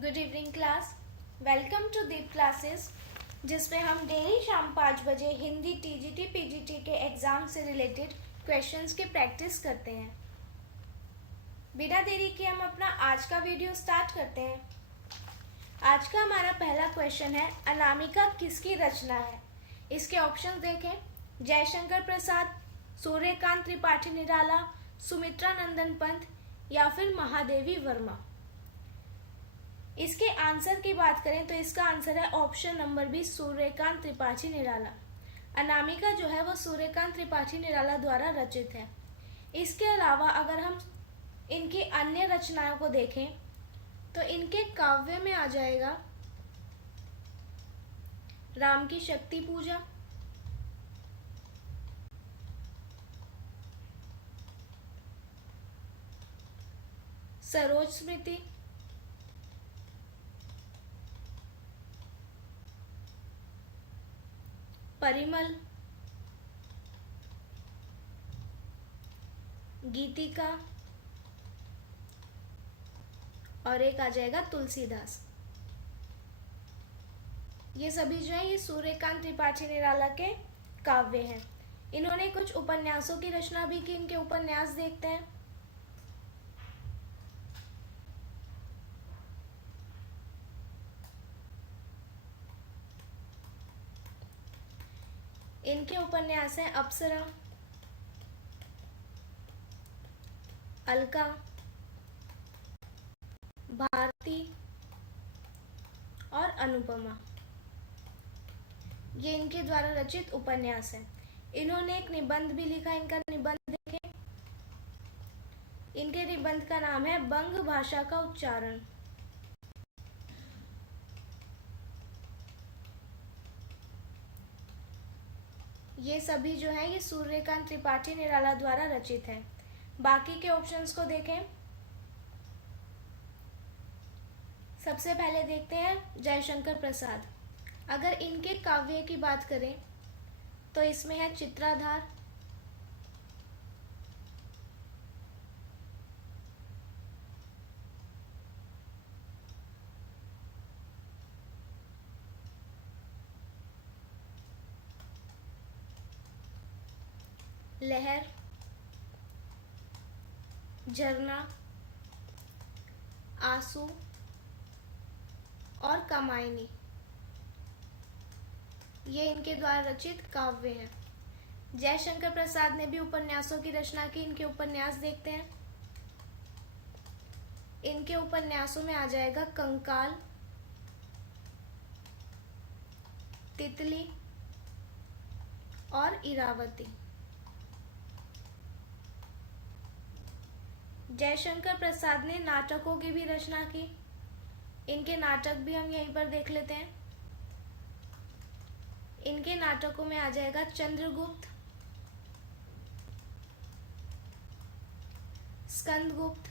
Good evening class. Welcome to Deep classes, जिसमें हम daily शाम 5 बजे हिंदी टीजीटी पीजीटी के एग्ज़ाम से रिलेटेड क्वेश्चंस की प्रैक्टिस करते हैं। बिना देरी के हम अपना आज का वीडियो स्टार्ट करते हैं। आज का हमारा पहला क्वेश्चन है, अनामिका किसकी रचना है? इसके ऑप्शन देखें। जयशंकर प्रसाद, सूर्यकांत त्रिपाठी निराला, सुमित्रा नंदन पंत या फिर महादेवी वर्मा। इसके आंसर की बात करें तो इसका आंसर है option number B, Suryakant Tripathi Nirala. Anamika जो है वो सूर्यकांत त्रिपाठी निराला द्वारा रचित है। इसके अलावा अगर हम इनकी अन्य रचनाओं को देखें तो इनके काव्य में आ जाएगा राम की शक्ति पूजा, सरोज स्मृति, परिमल, गीतिका और एक आ जाएगा तुलसीदास। ये सभी जो है ये सूर्यकांत त्रिपाठी निराला के काव्य हैं। इन्होंने कुछ उपन्यासों की रचना भी की। इनके उपन्यास देखते हैं। इनके उपन्यास हैं अप्सरा, अलका, भारती और अनुपमा। ये इनके द्वारा रचित उपन्यास है। इन्होंने एक निबंध भी लिखा। इनका निबंध देखें। इनके निबंध का नाम है बंग भाषा का उच्चारण। ये सभी जो है ये सूर्यकांत त्रिपाठी निराला द्वारा रचित है। बाकी के ऑप्शंस को देखें। सबसे पहले देखते हैं जयशंकर प्रसाद। अगर इनके काव्य की बात करें तो इसमें है चित्राधार, लहर, झरना, आंसू और कामायनी। ये इनके द्वारा रचित काव्य हैं। जयशंकर प्रसाद ने भी उपन्यासों की रचना की। इनके उपन्यास देखते हैं। इनके उपन्यासों में आ जाएगा कंकाल, तितली और इरावती। जयशंकर प्रसाद ने नाटकों की भी रचना की। इनके नाटक भी हम यहीं पर देख लेते हैं। इनके नाटकों में आ जाएगा चंद्रगुप्त, स्कंदगुप्त,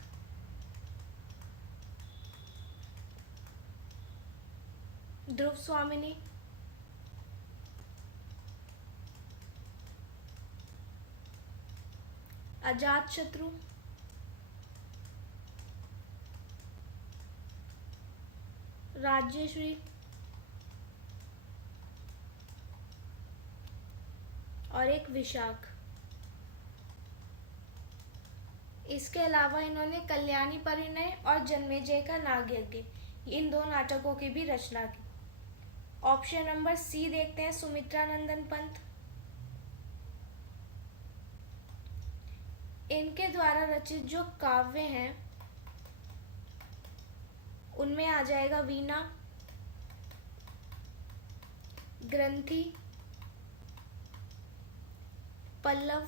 ध्रुव स्वामिनी, अजातशत्रु, राज्यश्री और एक विशाख। इसके अलावा इन्होंने कल्याणी परिणय और जन्मेजय का नागयज्ञ, इन दो नाटकों की भी रचना की। ऑप्शन नंबर सी देखते हैं, सुमित्रा नंदन पंत। इनके द्वारा रचित जो काव्य हैं उनमें आ जाएगा वीणा, ग्रंथि, पल्लव,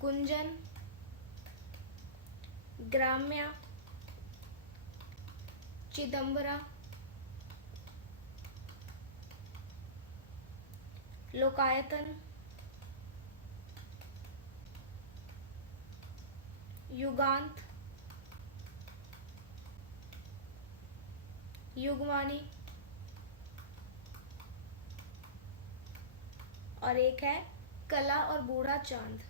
गुंजन, ग्राम्या, चिदंबरा, लोकायतन, युगांत, युगवाणी और एक है कला और बूढ़ा चांद।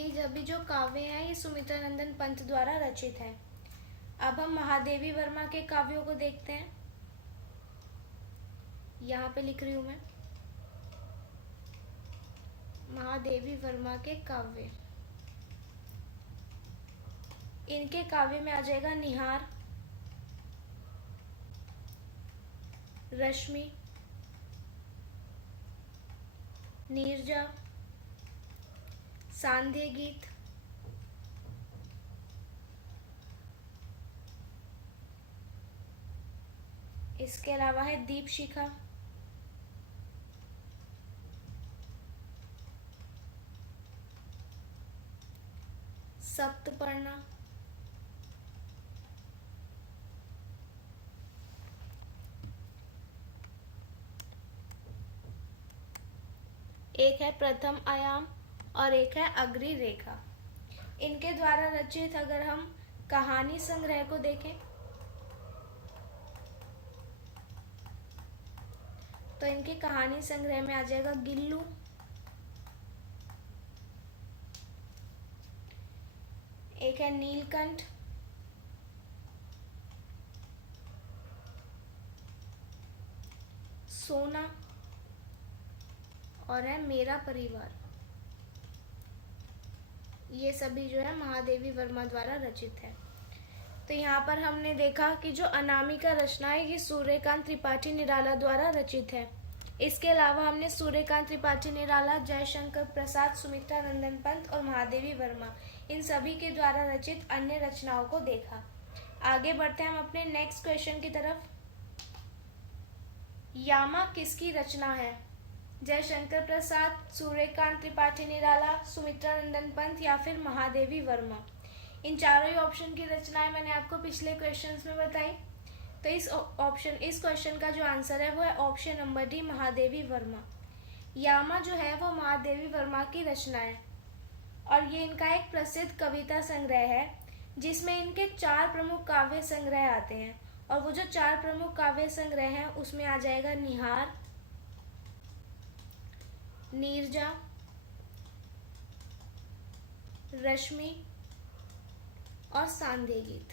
ये सभी जो काव्य हैं ये सुमित्रानंदन पंत द्वारा रचित है। अब हम महादेवी वर्मा के काव्यों को देखते हैं। यहाँ पे लिख रही हूँ मैं महादेवी वर्मा के काव्य। इनके काव्य में आ जाएगा निहार, रश्मि, नीरजा, सांध्य गीत, इसके अलावा है दीप शिखा, सप्तपर्णा, एक है प्रथम आयाम और एक है अग्रि रेखा। इनके द्वारा रचित अगर हम कहानी संग्रह को देखें तो इनके कहानी संग्रह में आ जाएगा गिल्लू, एक है नीलकंठ, सोना और है मेरा परिवार। ये सभी जो है महादेवी वर्मा द्वारा रचित है। तो यहाँ पर हमने देखा कि जो अनामिका रचना है ये सूर्यकांत त्रिपाठी निराला द्वारा रचित है। इसके अलावा हमने सूर्यकांत त्रिपाठी निराला, जयशंकर प्रसाद, सुमित्रानंदन पंत और महादेवी वर्मा इन सभी के द्वारा रचित अन्य रचनाओं को देखा। आगे बढ़ते हैं हम अपने नेक्स्ट क्वेश्चन की तरफ। यामा किसकी रचना है? जयशंकर प्रसाद, सूर्यकांत त्रिपाठी निराला, सुमित्रानंदन पंत या फिर महादेवी वर्मा। इन चारों ही ऑप्शन की रचनाएं मैंने आपको पिछले क्वेश्चंस में बताई। तो इस क्वेश्चन का जो आंसर है वो है option number D, Mahadevi Verma. Yama जो है वो महादेवी वर्मा की रचना है और ये इनका एक प्रसिद्ध कविता संग्रह है जिसमें इनके 4 प्रमुख काव्य संग्रह आते हैं। और वो जो 4 प्रमुख काव्य संग्रह हैं उसमें आ जाएगा निहार, नीरजा, रश्मि और सांध्य गीत।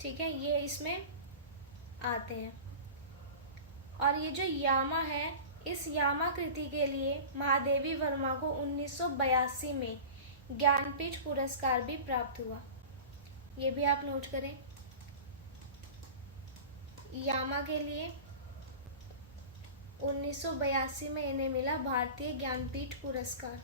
ठीक है, ये इसमें आते हैं। और ये जो यामा है, इस यामा कृति के लिए महादेवी वर्मा को 1982 में ज्ञानपीठ पुरस्कार भी प्राप्त हुआ। ये भी आप नोट करें। यामा के लिए 1982 में इन्हें मिला भारतीय ज्ञानपीठ पुरस्कार।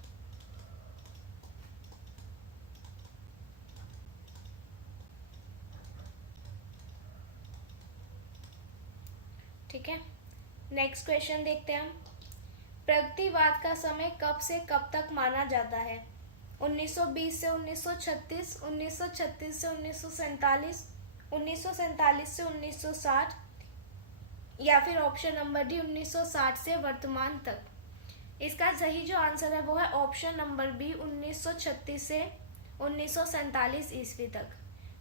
ठीक है, नेक्स्ट क्वेश्चन देखते हैं हम। प्रगतिवाद का समय कब से कब तक माना जाता है? 1920 से 1936, 1936 से 1947, 1947 से 1960 या फिर ऑप्शन नंबर डी 1960 से वर्तमान तक। इसका सही जो आंसर है वो है ऑप्शन नंबर बी 1936 से 1947 ईस्वी तक।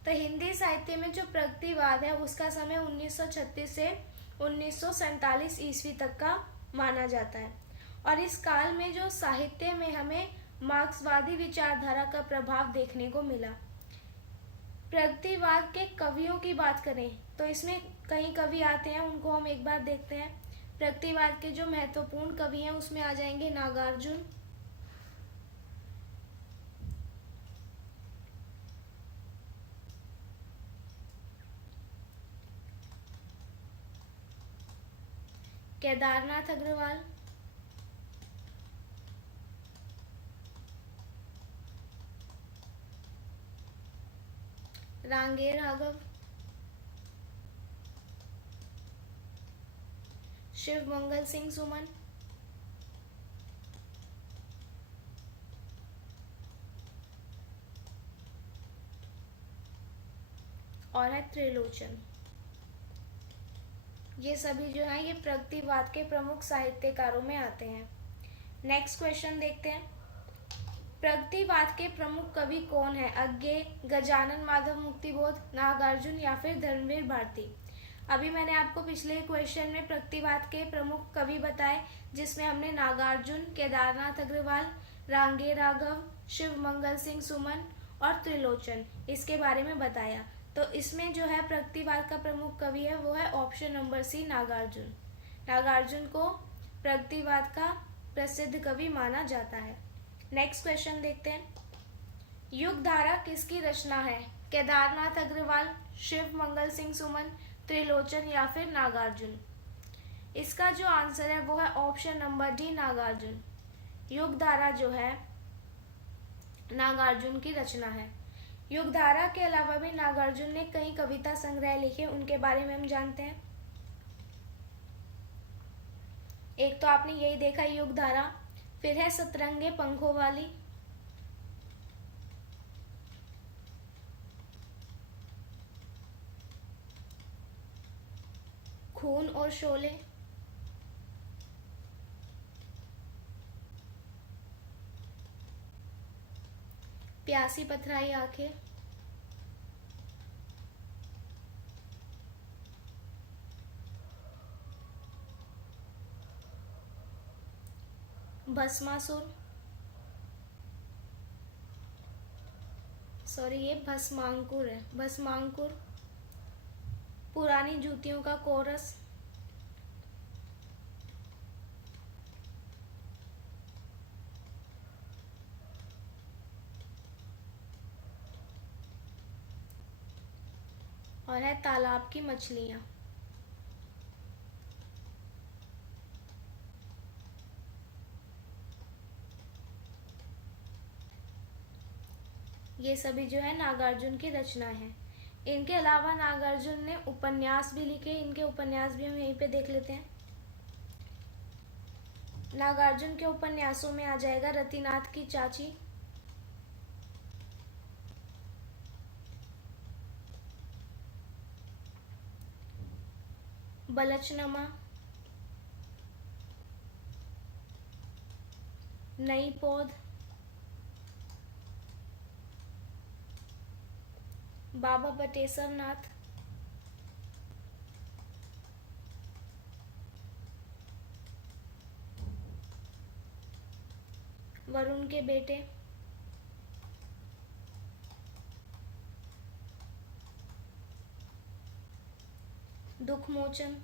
तो हिंदी साहित्य में जो प्रगतिवाद है उसका समय 1936 से 1947 ईस्वी तक का माना जाता है। और इस काल में जो साहित्य में हमें मार्क्सवादी विचारधारा का प्रभाव देखने को मिला। प्रगतिवाद के कवियों की बात करें तो इसमें कई कवि आते हैं, उनको हम एक बार देखते हैं। प्रगतिवाद के जो महत्वपूर्ण कवि हैं उसमें आ जाएंगे नागार्जुन, केदारनाथ अग्रवाल, रांगे राघव, शिव मंगल सिंह सुमन, और है त्रिलोचन। ये सभी जो है ये प्रगतिवाद के प्रमुख साहित्यकारों में आते हैं। नेक्स्ट क्वेश्चन देखते हैं। प्रगतिवाद के प्रमुख कवि कौन है? अज्ञे, गजानन माधव मुक्तिबोध, नागार्जुन या फिर धर्मवीर भारती। अभी मैंने आपको पिछले क्वेश्चन में प्रतिवाद के प्रमुख कवि बताए, जिसमें हमने नागार्जुन, केदारनाथ अग्रवाल, रांगे राघव, शिव मंगल सिंह सुमन और त्रिलोचन इसके बारे में बताया। तो इसमें जो है प्रतिवाद का प्रमुख कवि है वो है option number C, Nagarjun. Nagarjun को प्रतिवाद का प्रसिद्ध कवि माना जाता है। नेक्स्ट क्वेश्चन देखते हैं। युग धारा किसकी रचना है? केदारनाथ अग्रवाल, शिव मंगल सिंह सुमन, त्रिलोचन या फिर नागार्जुन? इसका जो आंसर है वो है ऑप्शन नंबर डी, नागार्जुन। युग धारा जो है नागार्जुन की रचना है। युग धारा के अलावा भी नागार्जुन ने कई कविता संग्रह लिखे, उनके बारे में हम जानते हैं। एक तो आपने यही देखा युग धारा, फिर है सतरंगे पंखों वाली, खून और शोले, प्यासी पथराई आंखें, भस्मासुर, सॉरी ये भस्मांकुर है, भस्मांकुर, पुरानी जूतियों का कोरस, और है तालाब की मछलियां। ये सभी जो है नागार्जुन की रचना है। इनके अलावा नागार्जुन ने उपन्यास भी लिखे, इनके उपन्यास भी हम यहीं पे देख लेते हैं। नागार्जुन के उपन्यासों में आ जाएगा रतिनाथ की चाची, बलचनमा, नई पौध, बाबा बटेश्वर नाथ, वरुण के बेटे, दुखमोचन,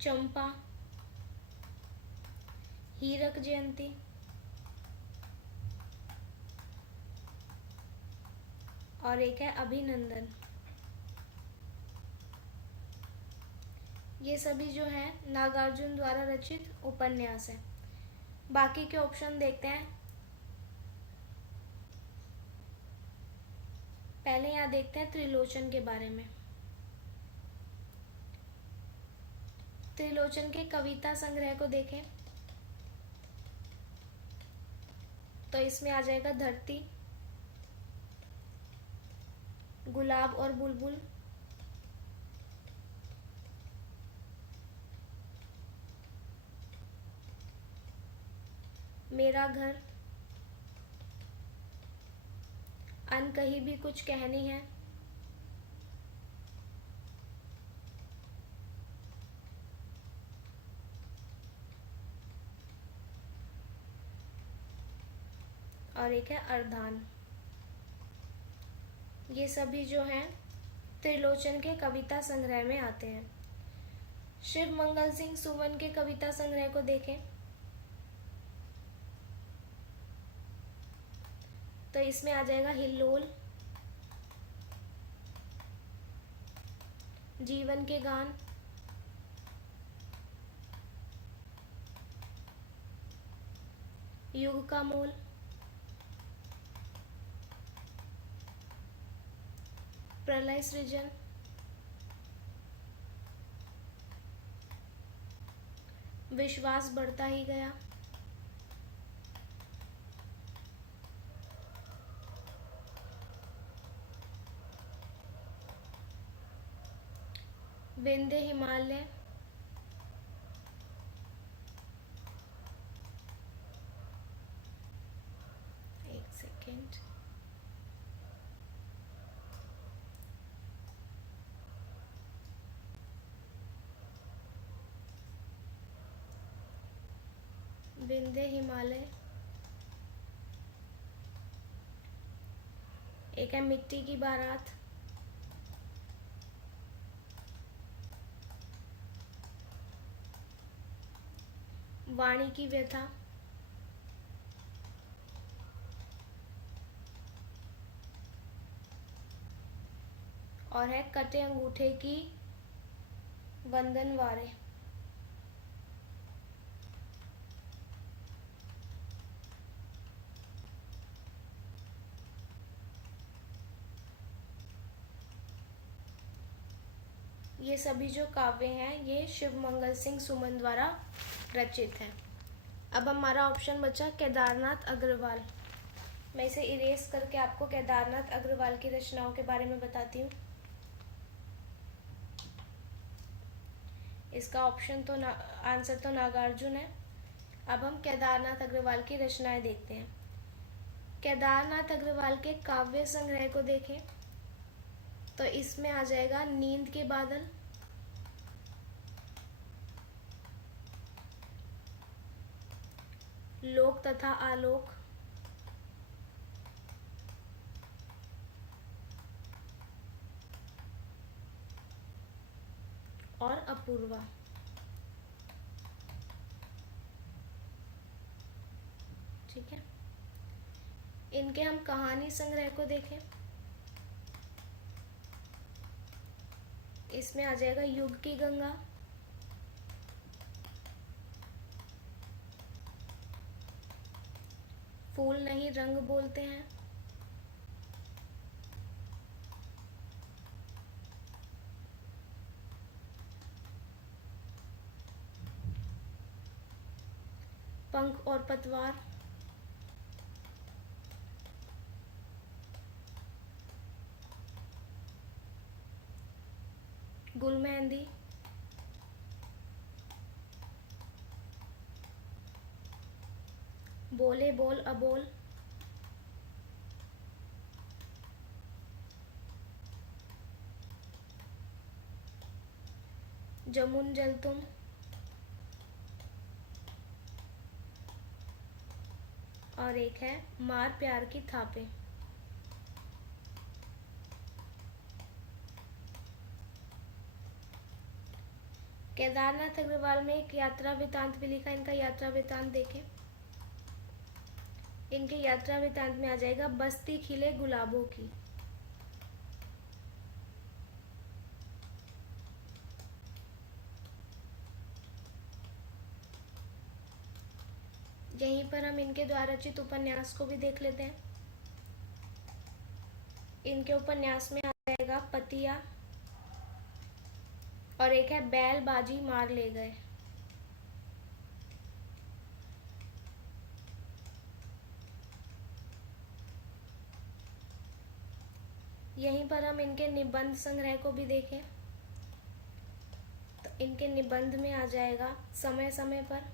चंपा, हीरक जयंती, और एक है अभिनंदन। ये सभी जो है नागार्जुन द्वारा रचित उपन्यास है। बाकी के ऑप्शन देखते हैं। पहले यहाँ देखते हैं त्रिलोचन के बारे में। त्रिलोचन के कविता संग्रह को देखें तो इसमें आ जाएगा धरती, गुलाब और बुलबुल, मेरा घर, अनकही भी कुछ कहनी है, और एक है अर्धान। ये सभी जो हैं त्रिलोचन के कविता संग्रह में आते हैं। शिव मंगल सिंह सुमन के कविता संग्रह को देखें तो इसमें आ जाएगा हिल्लोल, जीवन के गान, युग का मोल, प्रलय सृजन, विश्वास बढ़ता ही गया, विंध्य हिमालय, एक सेकेंड, विंध्य हिमालय। एक है मिट्टी की बारात। वाणी की व्यथा। और है कटे अंगूठे की वंदन वारे। ये सभी जो काव्य हैं ये शिव मंगल सिंह सुमन द्वारा रचित हैं। अब हमारा ऑप्शन बचा केदारनाथ अग्रवाल। मैं इसे इरेज करके आपको केदारनाथ अग्रवाल की रचनाओं के बारे में बताती हूँ। इसका ऑप्शन तो आंसर तो नागार्जुन है। अब हम केदारनाथ अग्रवाल की रचनाएं देखते हैं। केदारनाथ अग्रवाल के काव्य संग्रह को देखें तो इसमें आ जाएगा नींद के बादल, लोक तथा आलोक, और अपूर्वा। ठीक है, इनके हम कहानी संग्रह को देखें, इसमें आ जाएगा युग की गंगा, फूल नहीं रंग बोलते हैं, पंख और पतवार, गुल मेहंदी, बोले बोल अबोल, जमुन जल तुम, और एक है मार प्यार की थापे। केदारनाथ अग्रवाल में एक यात्रा वृतांत भी लिखा, इनका यात्रा वृतांत देखें। इनके यात्रा वृतांत में आ जाएगा बस्ती खिले गुलाबों की। यहीं पर हम इनके द्वारा रचित उपन्यास को भी देख लेते हैं। इनके उपन्यास में आ जाएगा पतिया, और एक है बैल बाजी मार ले गए। यहीं पर हम इनके निबंध संग्रह को भी देखें तो इनके निबंध में आ जाएगा समय समय पर,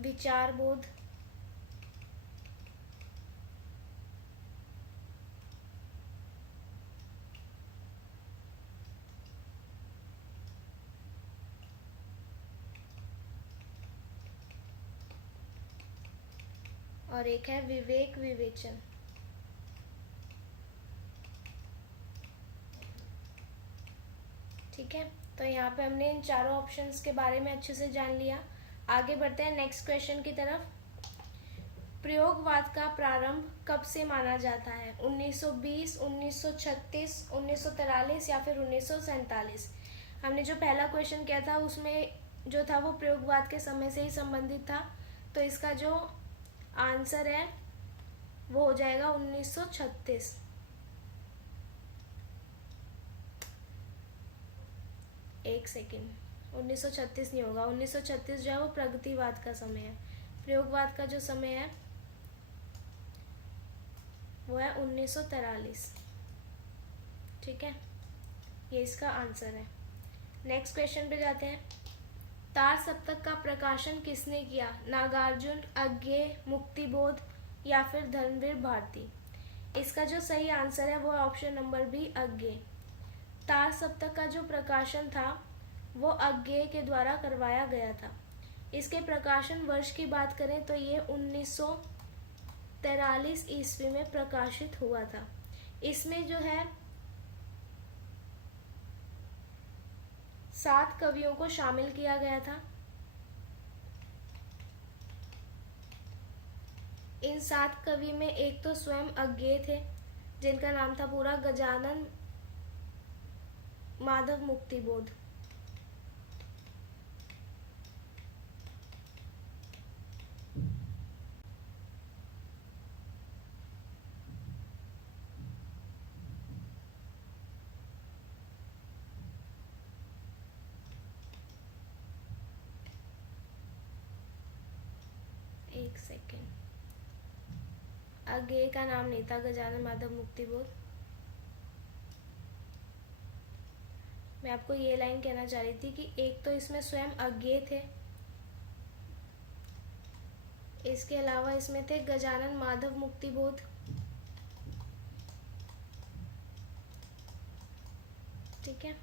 विचार बोध, और एक है विवेक विवेचन। ठीक है, तो यहाँ पे हमने इन चारों ऑप्शंस के बारे में अच्छे से जान लिया। आगे बढ़ते हैं नेक्स्ट क्वेश्चन की तरफ। प्रयोगवाद का प्रारंभ कब से माना जाता है? 1920, 1936, 1943 या फिर 1947? हमने जो पहला क्वेश्चन किया था उसमें जो था वो प्रयोगवाद के समय से ही संबंधित था, तो इसका जो आंसर है वो हो जाएगा 1936। एक सेकेंड, 1936 नहीं होगा। 1936 जो है वो प्रगतिवाद का समय है। प्रयोगवाद का जो समय है वो है 1943। ठीक है, ये इसका आंसर है। नेक्स्ट क्वेश्चन पे जाते हैं। तार सप्तक का प्रकाशन किसने किया? नागार्जुन, अज्ञेय, मुक्तिबोध या फिर धर्मवीर भारती? इसका जो सही आंसर है वो है ऑप्शन नंबर बी, अज्ञेय। तार सप्तक का जो प्रकाशन था वो अज्ञेय के द्वारा करवाया गया था। इसके प्रकाशन वर्ष की बात करें तो ये 1943 ईस्वी में प्रकाशित हुआ था। इसमें जो है 7 कवियों को शामिल किया गया था। इन 7 कवि में एक तो स्वयं अज्ञेय थे, जिनका नाम था पूरा गजानन माधव मुक्तिबोध। एक सेकेंड, अज्ञेय का नाम नहीं था गजानन माधव मुक्तिबोध। मैं आपको ये लाइन कहना चाह रही थी कि एक तो इसमें स्वयं अज्ञेय थे, इसके अलावा इसमें थे गजानन माधव मुक्तिबोध, ठीक है।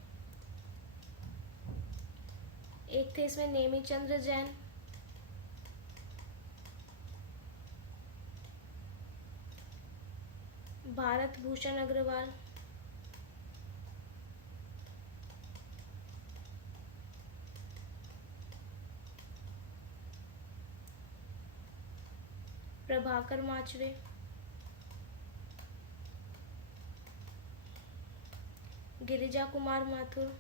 एक थे इसमें नेमीचंद्र जैन, भारत भूषण अग्रवाल, प्रभाकर माचरे, गिरिजा कुमार माथुर,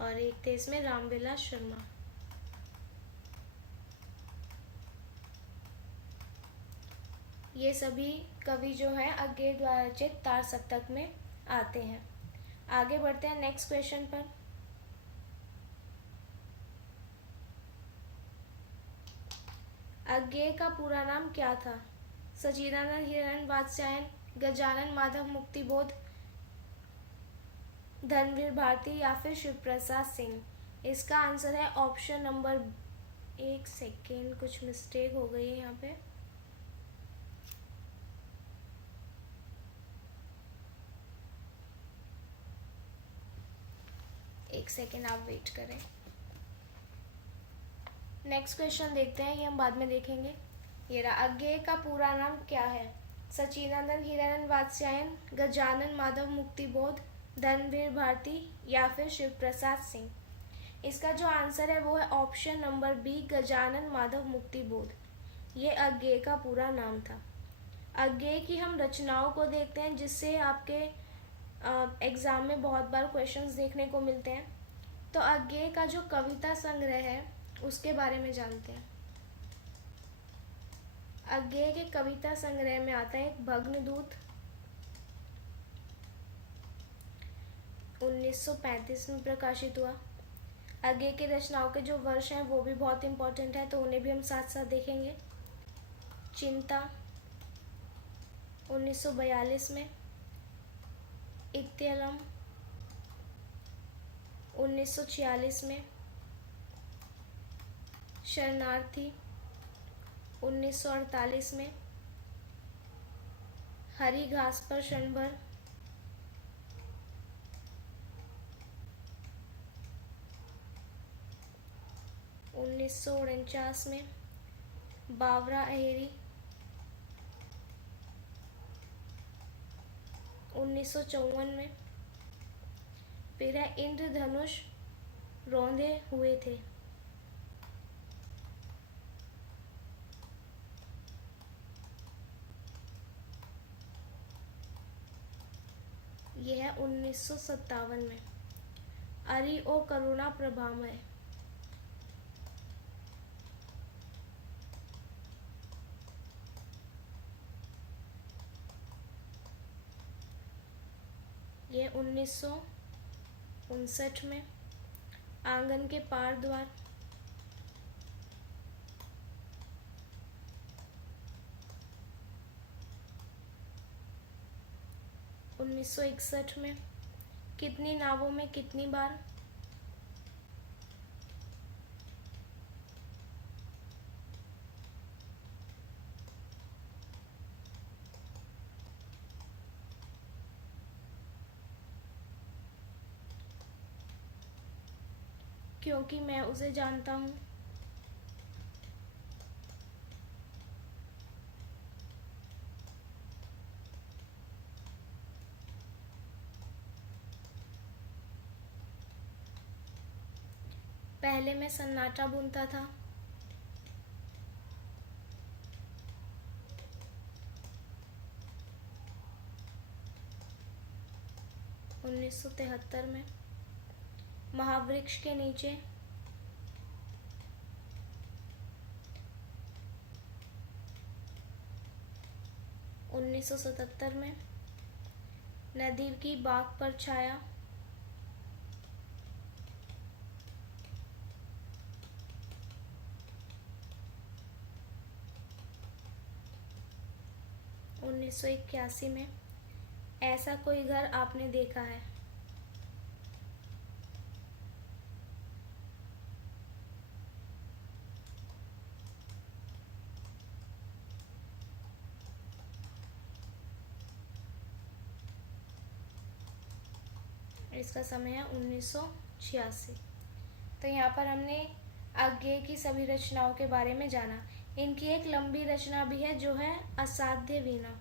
और एक थे इसमें रामविलास शर्मा। ये सभी कवि जो हैं अज्ञेय द्वारा रचित तार सप्तक में आते हैं। आगे बढ़ते हैं नेक्स्ट क्वेश्चन पर। अज्ञेय का पूरा नाम क्या था? सच्चिदानंद हिरण वात्स्यायन, गजानन माधव मुक्तिबोध, धर्मवीर भारती या फिर शिव प्रसाद सिंह। इसका आंसर है ऑप्शन नंबर, एक सेकेंड, कुछ मिस्टेक हो गई है यहाँ पे। एक सेकेंड आप वेट करें। नेक्स्ट क्वेश्चन देखते हैं, ये हम बाद में देखेंगे। ये रहा, अज्ञेय का पूरा नाम क्या है? सच्चिदानंद हिरानंद वात्स्यायन, गजानन माधव मुक्तिबोध, धर्मवीर भारती या फिर शिव प्रसाद सिंह। इसका जो आंसर है वो है option number B, Gajanan Madhav Muktibodh. ये अज्ञेय का पूरा नाम था। अज्ञेय की हम रचनाओं को देखते हैं, जिससे आपके एग्जाम में बहुत बार क्वेश्चंस देखने को मिलते हैं। तो अज्ञेय का जो कविता संग्रह है उसके बारे में जानते हैं। अज्ञेय के कविता संग्रह में आता है भग्नदूत, 1935 में प्रकाशित हुआ। अज्ञेय की रचनाओं के जो वर्ष हैं वो भी बहुत इंपॉर्टेंट है, तो उन्हें भी हम साथ साथ देखेंगे। चिंता 1942 में, इत्तेलम 1946 में, शरणार्थी 1948 में, हरी घास पर क्षण भर 1949 में, बावरा अहेरी 1954 में, फिर है इंद्रधनुष रौंदे हुए थे। यह है 1957 में। अरि ओ करुणा प्रभामय, यह 1959 में। आंगन के पार द्वार 1961 में। कितनी नावों में कितनी बार क्योंकि मैं उसे जानता हूँ। पहले मैं सन्नाटा बुनता था। 1973 में। महावृक्ष के नीचे। 1977 में। नदी की बाग पर छाया। 1981 में। ऐसा कोई घर आपने देखा है। इसका समय है 1986। तो यहाँ पर हमने अज्ञेय की सभी रचनाओं के बारे में जाना। इनकी एक लंबी रचना भी है जो है असाध्य वीणा।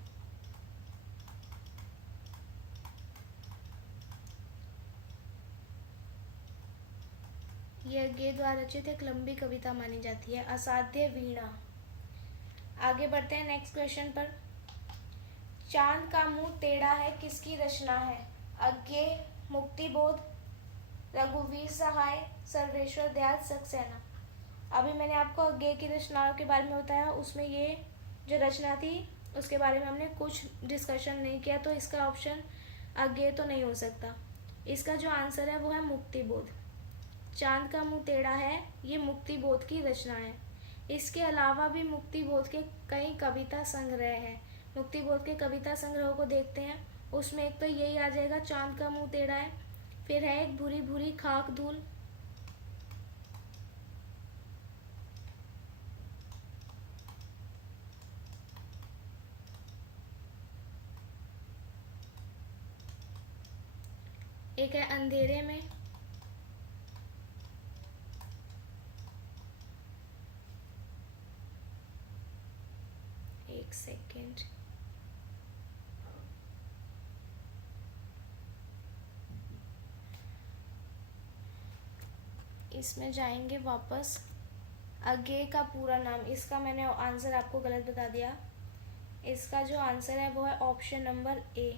यह अज्ञेय द्वारा रचित एक लंबी कविता मानी जाती है, असाध्य वीणा। आगे बढ़ते हैं नेक्स्ट क्वेश्चन पर। चांद का मुंह टेढ़ा है किसकी रचना है। अज्ञेय, मुक्तिबोध, रघुवीर सहाय, सर्वेश्वर दयाल सक्सेना। अभी मैंने आपको अज्ञेय की रचनाओं के बारे में बताया, उसमें ये जो रचना थी उसके बारे में हमने कुछ डिस्कशन नहीं किया, तो इसका ऑप्शन अज्ञेय तो नहीं हो सकता। इसका जो आंसर है वो है मुक्तिबोध। चांद का मुंह टेढ़ा है ये मुक्तिबोध की रचना है। इसके अलावा भी मुक्तिबोध के कई कविता संग्रह हैं। मुक्तिबोध के कविता संग्रहों को देखते हैं, उसमें एक तो यही आ जाएगा चांद का मुंह टेढ़ा है, फिर है एक भूरी भूरी खाक धूल, एक है अंधेरे में, एक सेकेंड, इसमें जाएंगे वापस। अज्ञेय का पूरा नाम, इसका मैंने आंसर आपको गलत बता दिया। इसका जो आंसर है वो है ऑप्शन नंबर ए।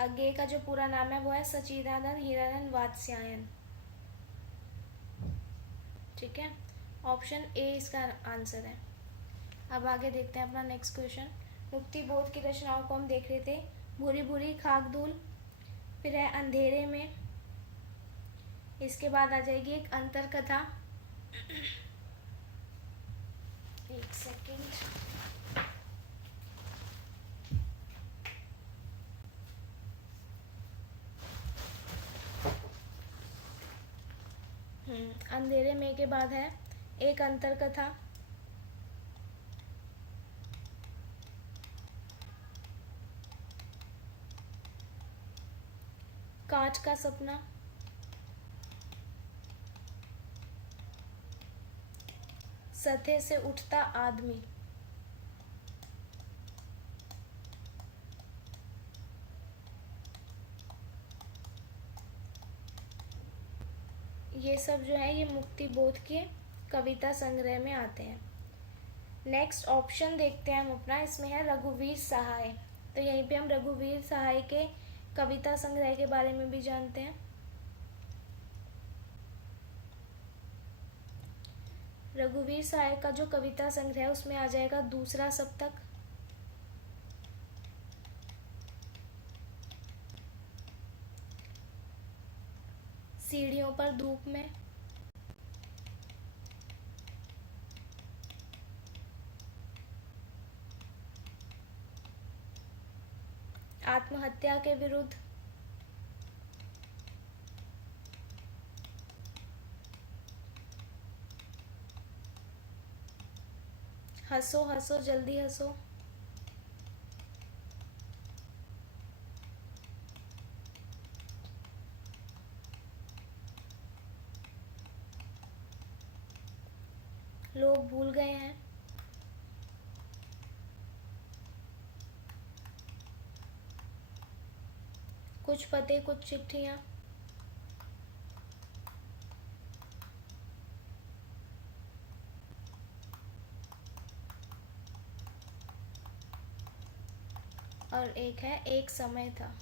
अज्ञेय का जो पूरा नाम है वो है सच्चिदानंद हीरानंद वात्स्यायन। ठीक है, ऑप्शन ए इसका आंसर है। अब आगे देखते हैं अपना नेक्स्ट क्वेश्चन। मुक्तिबोध की रचनाओं को हम देख रहे थे। भूरी भूरी खाक धूल, फिर है अंधेरे में, इसके बाद आ जाएगी एक अंतर कथा। एक सेकेंड, अंधेरे में के बाद है एक अंतर कथा, कांच का सपना, सथे से उठता आदमी, ये सब जो है ये मुक्तिबोध के कविता संग्रह में आते हैं। नेक्स्ट ऑप्शन देखते हैं हम अपना, इसमें है रघुवीर सहाय। तो यहीं पे हम रघुवीर सहाय के कविता संग्रह के बारे में भी जानते हैं। रघुवीर सहाय का जो कविता संग्रह है उसमें आ जाएगा दूसरा सप्तक, सीढ़ियों पर धूप में, आत्महत्या के विरुद्ध, हंसो हंसो जल्दी हंसो, लोग भूल गए हैं। कुछ पते, कुछ चिट्ठियाँ। और एक है एक समय था।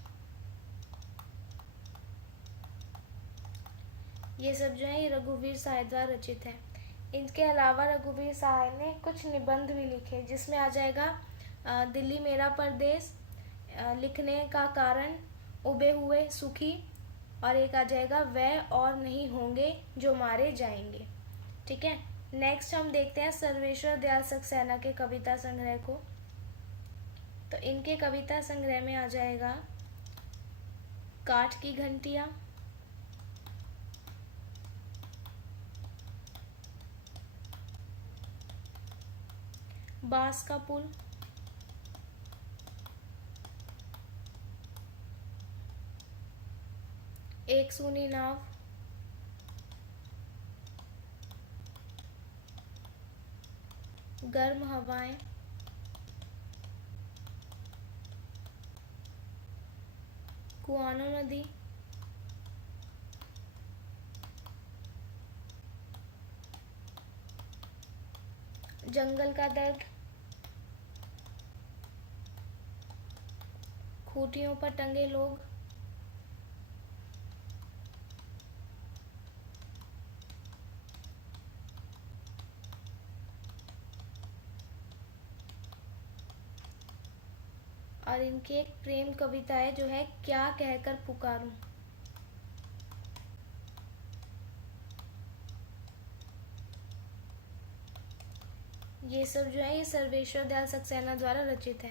ये सब जो है ये रघुवीर सहाय द्वारा रचित है। इनके अलावा रघुवीर सहाय ने कुछ निबंध भी लिखे, जिसमें आ जाएगा दिल्ली मेरा परदेश, लिखने का कारण, उबे हुए सुखी, और एक आ जाएगा वह और नहीं होंगे जो मारे जाएंगे। ठीक है, नेक्स्ट हम देखते हैं सर्वेश्वर दयाल सक्सेना के कविता संग्रह को। तो इनके कविता संग्रह में आ जाएगा काठ की घंटियाँ, बांस का पुल, एक सूनी नाव, गर्म हवाएं, कुआनो नदी, जंगल का दर्द, खूंटियों पर टंगे लोग, और इनकी एक प्रेम कविता है जो है क्या कहकर पुकारूं। ये सब जो है ये सर्वेश्वर दयाल सक्सेना द्वारा रचित है।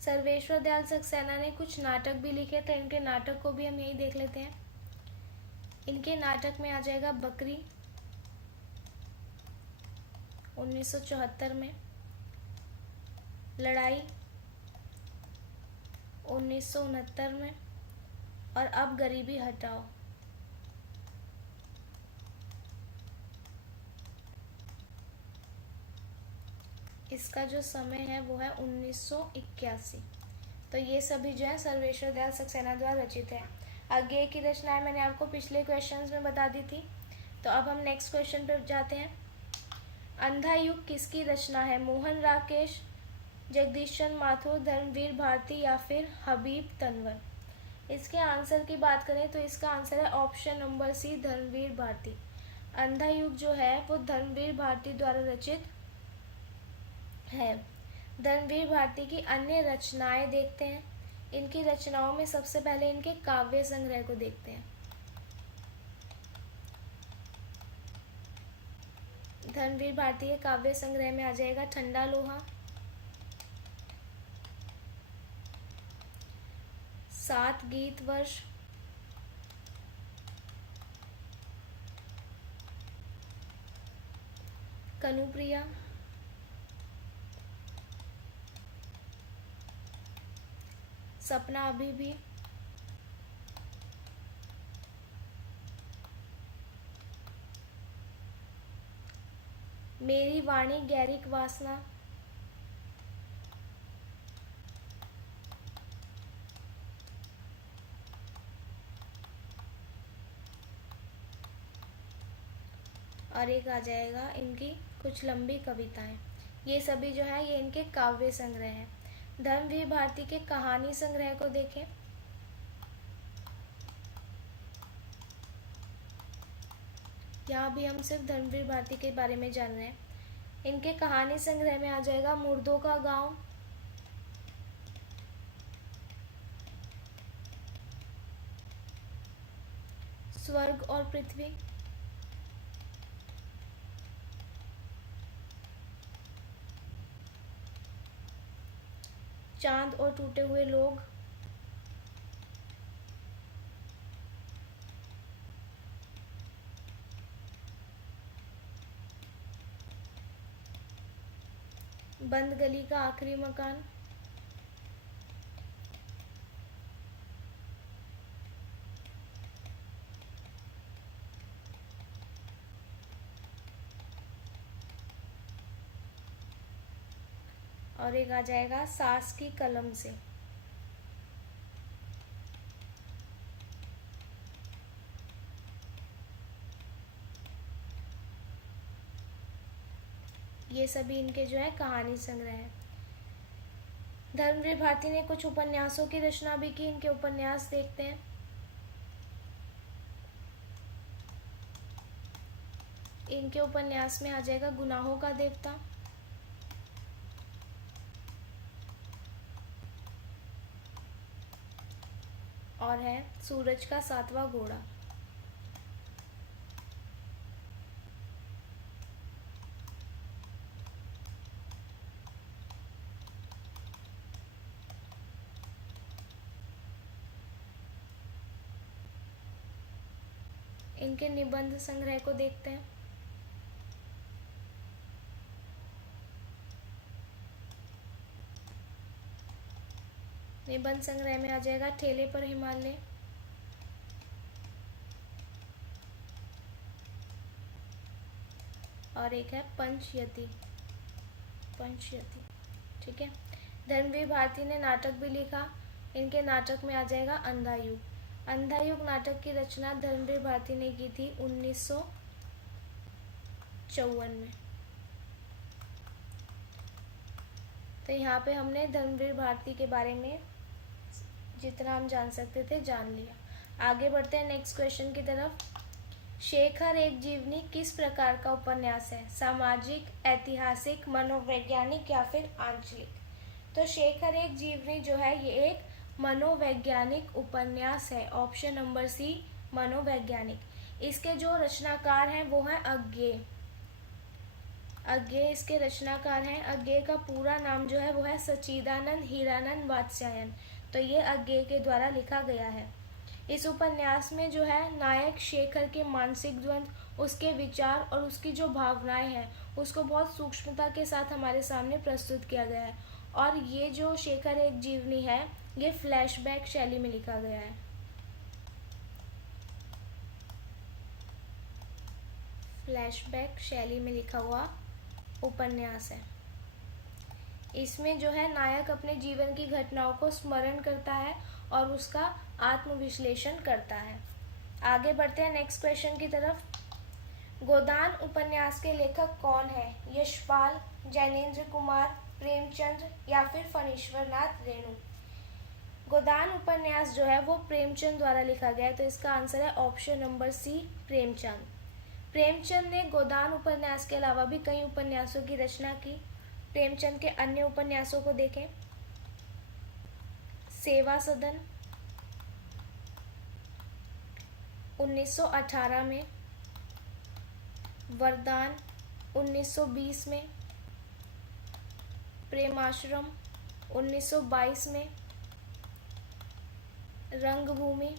सर्वेश्वर दयाल सक्सेना ने कुछ नाटक भी लिखे, तो इनके नाटक को भी हम यही देख लेते हैं। इनके नाटक में आ जाएगा बकरी 1974 में, लड़ाई 1969 में, और अब गरीबी हटाओ। इसका जो समय है वो है 1981। तो ये सभी जो है सर्वेश्वर दयाल सक्सेना द्वारा रचित है। आगे की रचनाएं मैंने आपको पिछले क्वेश्चंस में बता दी थी। तो अब हम नेक्स्ट क्वेश्चन पर जाते हैं। अंधा युग किसकी रचना है? मोहन राकेश, जगदीश चंद्र माथुर, धर्मवीर भारती या फिर हबीब तनवर। इसके आंसर की बात करें तो इसका आंसर है option number C, Dharmveer Bharati. Andha Yug जो है वो धर्मवीर भारती द्वारा रचित है। धर्मवीर भारती की अन्य रचनाएं देखते हैं। इनकी रचनाओं में सबसे पहले इनके काव्य संग्रह को देखते हैं। धर्मवीर भारती के काव्य संग्रह में आ जाएगा ठंडा लोहा, सात गीत वर्ष, कनुप्रिया, सपना अभी भी, मेरी वाणी गैरिक वासना, और एक आ जाएगा इनकी कुछ लंबी कविताएं। ये सभी जो है ये इनके काव्य संग्रह हैं। धर्मवीर भारती के कहानी संग्रह को देखें। यहाँ भी हम सिर्फ धर्मवीर भारती के बारे में जान रहे हैं। इनके कहानी संग्रह में आ जाएगा मुर्दों का गांव, स्वर्ग और पृथ्वी, चांद और टूटे हुए लोग, बंद गली का आखिरी मकान, और एक आ जाएगा सास की कलम से। ये सभी इनके जो है कहानी संग्रह है। धर्मवीर भारती ने कुछ उपन्यासों की रचना भी की। इनके उपन्यास देखते हैं। इनके उपन्यास में आ जाएगा गुनाहों का देवता, और है सूरज का सातवां घोड़ा। इनके निबंध संग्रह को देखते हैं। निबंध संग्रह में आ जाएगा ठेले पर हिमालय, और एक है पंचयति। ठीक है। धर्मवीर भारती ने नाटक भी लिखा। इनके नाटक में आ जाएगा अंधा युग। अंधा युग नाटक की रचना धर्मवीर भारती ने की थी 1954 में। तो यहाँ पे हमने धर्मवीर भारती के बारे में जितना हम जान सकते थे जान लिया। आगे बढ़ते हैं नेक्स्ट क्वेश्चन की तरफ। शेखर एक जीवनी किस प्रकार का उपन्यास है? सामाजिक, ऐतिहासिक, मनोवैज्ञानिक या फिर आंचलिक? तो शेखर एक जीवनी जो है ये एक मनोवैज्ञानिक उपन्यास है। ऑप्शन नंबर सी, मनोवैज्ञानिक। इसके जो रचनाकार हैं वो हैं अज्ञेय। अज्ञेय इसके रचनाकार हैं। अज्ञेय का पूरा नाम जो है वो है सच्चिदानंद हीरानंद वात्स्यायन। तो ये अज्ञेय के द्वारा लिखा गया है। इस उपन्यास में जो है नायक शेखर के मानसिक द्वंद, उसके विचार और उसकी जो भावनाएं हैं उसको बहुत सूक्ष्मता के साथ हमारे सामने प्रस्तुत किया गया है। और ये जो शेखर एक जीवनी है ये फ्लैशबैक शैली में लिखा गया है। फ्लैशबैक शैली में लिखा हुआ उपन्यास है। इसमें जो है नायक अपने जीवन की घटनाओं को स्मरण करता है और उसका आत्मविश्लेषण करता है। आगे बढ़ते हैं नेक्स्ट क्वेश्चन की तरफ। गोदान उपन्यास के लेखक कौन है? यशपाल, जैनेन्द्र कुमार, प्रेमचंद्र या फिर फणीश्वर नाथ रेणु? गोदान उपन्यास जो है वो प्रेमचंद द्वारा लिखा गया है। तो इसका आंसर है option number C, Premchand. Premchand ने गोदान उपन्यास के अलावा भी कई उपन्यासों की रचना की। प्रेमचंद के अन्य उपन्यासों को देखें। सेवा सदन 1918 में, वरदान 1920 में, प्रेमाश्रम 1922 में, रंगभूमि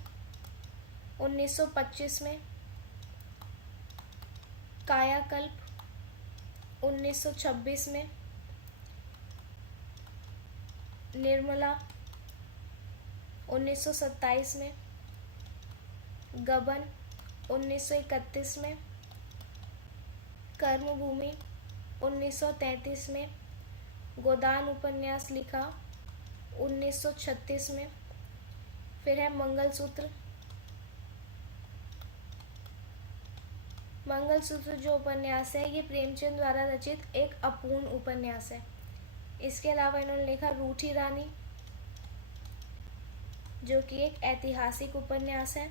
1925 में, कायाकल्प 1926 में, निर्मला 1927 में, गबन 1931 में, कर्मभूमि 1933 में, गोदान उपन्यास लिखा 1936 में, फिर है मंगलसूत्र। मंगलसूत्र जो उपन्यास है ये प्रेमचंद द्वारा रचित एक अपूर्ण उपन्यास है। इसके अलावा इन्होंने लिखा रूठी रानी जो कि एक ऐतिहासिक उपन्यास है,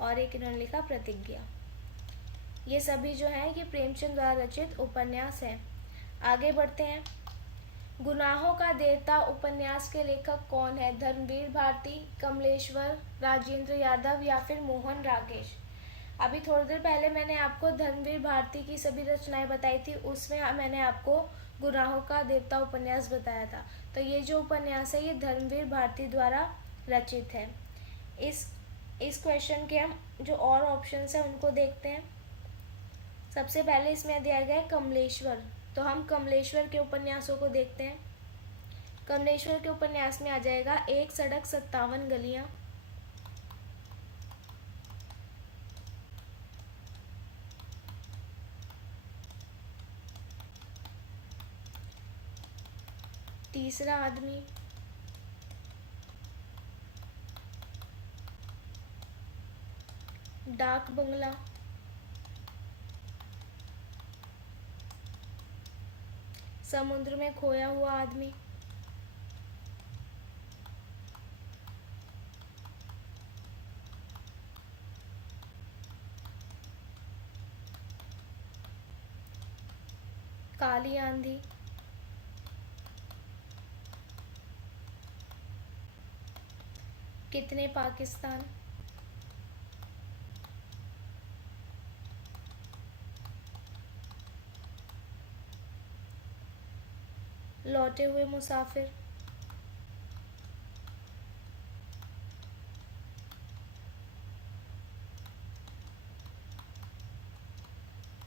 और एक इन्होंने लिखा प्रतिज्ञा। ये सभी जो है ये प्रेमचंद द्वारा रचित उपन्यास है। आगे बढ़ते हैं। गुनाहों का देवता उपन्यास के लेखक कौन है? धर्मवीर भारती, कमलेश्वर, राजेंद्र यादव या फिर मोहन राकेश? अभी थोड़ी देर पहले मैंने आपको धर्मवीर भारती की सभी रचनाएं बताई थी, उसमें मैंने आपको गुनाहों का देवता उपन्यास बताया था। तो ये जो उपन्यास है ये धर्मवीर भारती द्वारा रचित है। इस क्वेश्चन के हम जो और ऑप्शंस हैं उनको देखते हैं। सबसे पहले इसमें दिया गया है कमलेश्वर। तो हम कमलेश्वर के उपन्यासों को देखते हैं। कमलेश्वर के उपन्यास में आ जाएगा एक सड़क 57 गलियां, तीसरा आदमी, डाक बंगला, समुद्र में खोया हुआ आदमी, काली आंधी, कितने पाकिस्तान, लौटे हुए मुसाफिर,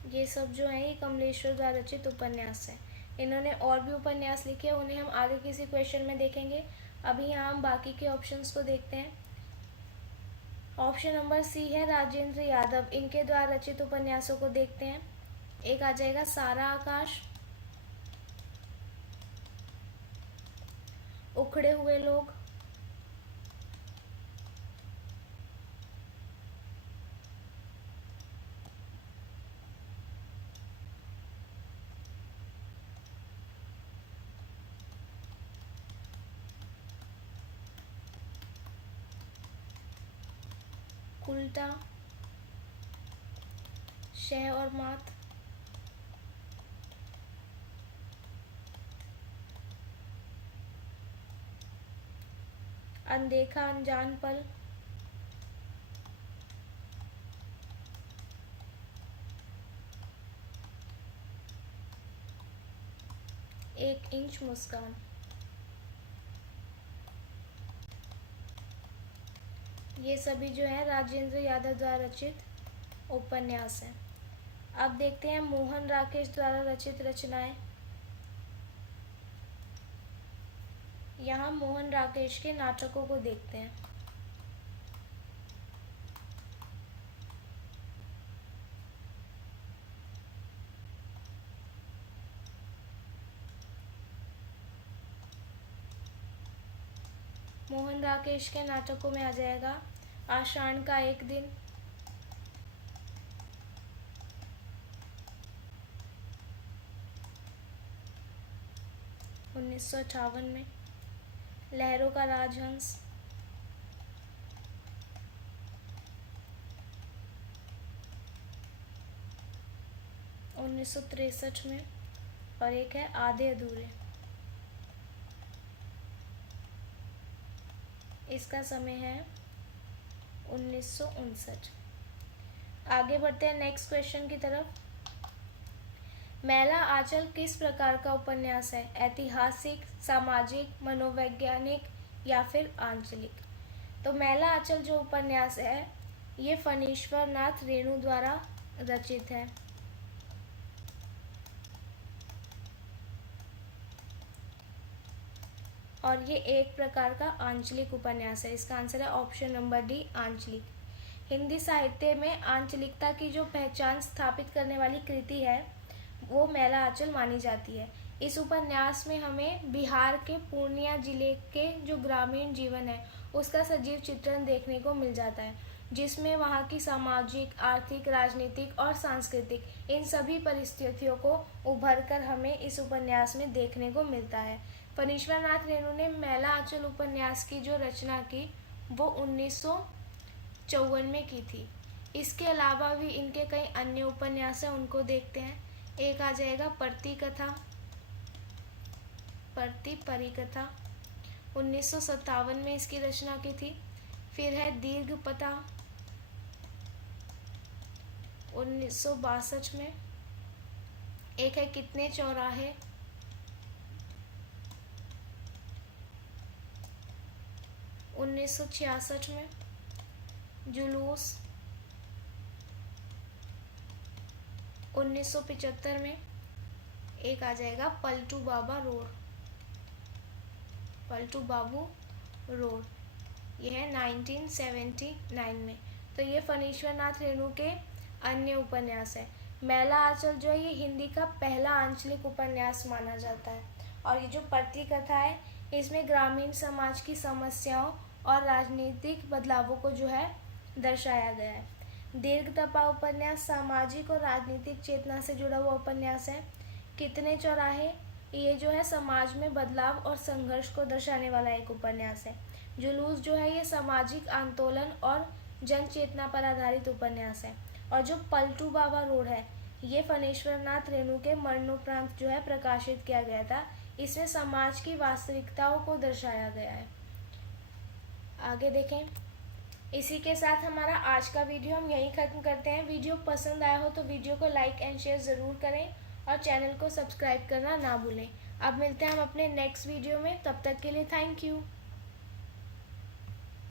ये सब जो है ये कमलेश्वर द्वारा रचित उपन्यास है। इन्होंने और भी उपन्यास लिखे, उन्हें हम आगे किसी क्वेश्चन में देखेंगे। अभी यहाँ हम बाकी के ऑप्शंस को देखते हैं। ऑप्शन नंबर सी है राजेंद्र यादव, इनके द्वारा रचित उपन्यासों को देखते हैं। एक आ जाएगा सारा आकाश, उखड़े हुए लोग, उल्टा, शह और मात, अनदेखा अनजान पल, एक इंच मुस्कान। ये सभी जो है राजेंद्र यादव द्वारा रचित उपन्यास हैं। अब देखते हैं मोहन राकेश द्वारा रचित रचनाएं। यहाँ मोहन राकेश के नाटकों को देखते हैं। मोहन राकेश के नाटकों में आ जाएगा आषाढ़ का एक दिन, उन्नीस में, लहरों का राजहंस, उन्नीस में, और एक है आधे अधूरे, इसका समय है 1959। आगे बढ़ते हैं नेक्स्ट क्वेश्चन की तरफ। मैला आंचल किस प्रकार का उपन्यास है? ऐतिहासिक, सामाजिक, मनोवैज्ञानिक या फिर आंचलिक? तो मैला आंचल जो उपन्यास है ये फणीश्वर नाथ रेणु द्वारा रचित है। और ये एक प्रकार का आंचलिक उपन्यास है। इसका आंसर है ऑप्शन नंबर डी, आंचलिक। हिंदी साहित्य में आंचलिकता की जो पहचान स्थापित करने वाली कृति है वो मैला आंचल मानी जाती है। इस उपन्यास में हमें बिहार के पूर्णिया जिले के जो ग्रामीण जीवन है उसका सजीव चित्रण देखने को मिल जाता है, जिसमें वहाँ की सामाजिक, आर्थिक, राजनीतिक और सांस्कृतिक इन सभी परिस्थितियों को उभर कर हमें इस उपन्यास में देखने को मिलता है। फणीश्वर नाथ रेणु ने मैला आंचल उपन्यास की जो रचना की वो 1954 में की थी। इसके अलावा भी इनके कई अन्य उपन्यास हैं, उनको देखते हैं। एक आ जाएगा परती कथा, परती परिकथा, 1957 में इसकी रचना की थी। फिर है दीर्घ पता, 1962 में। एक है कितने चौराहे, 1966 में। जुलूस, 1975 में। एक आ जाएगा पलटू बाबा रोड, पलटू बाबू रोड, यह है 1979 में। तो ये फणीश्वर नाथ रेणु के अन्य उपन्यास है। मैला आंचल जो है ये हिंदी का पहला आंचलिक उपन्यास माना जाता है और ये जो पत्री कथा है इसमें ग्रामीण समाज की समस्याओं और राजनीतिक बदलावों को जो है दर्शाया गया है। दीर्घतपा उपन्यास सामाजिक और राजनीतिक चेतना से जुड़ा हुआ उपन्यास है। कितने चौराहे, ये जो है समाज में बदलाव और संघर्ष को दर्शाने वाला एक उपन्यास है। जुलूस जो है ये सामाजिक आंदोलन और जन चेतना पर आधारित उपन्यास है। और जो पलटू बाबा रोड है ये फणेश्वर नाथ रेणु के मरणोपरांत जो है प्रकाशित किया गया था। इसमें समाज की वास्तविकताओं को दर्शाया गया है। आगे देखें। इसी के साथ हमारा आज का वीडियो हम यहीं ख़त्म करते हैं। वीडियो पसंद आया हो तो वीडियो को लाइक एंड शेयर ज़रूर करें और चैनल को सब्सक्राइब करना ना भूलें। अब मिलते हैं हम अपने नेक्स्ट वीडियो में, तब तक के लिए थैंक यू।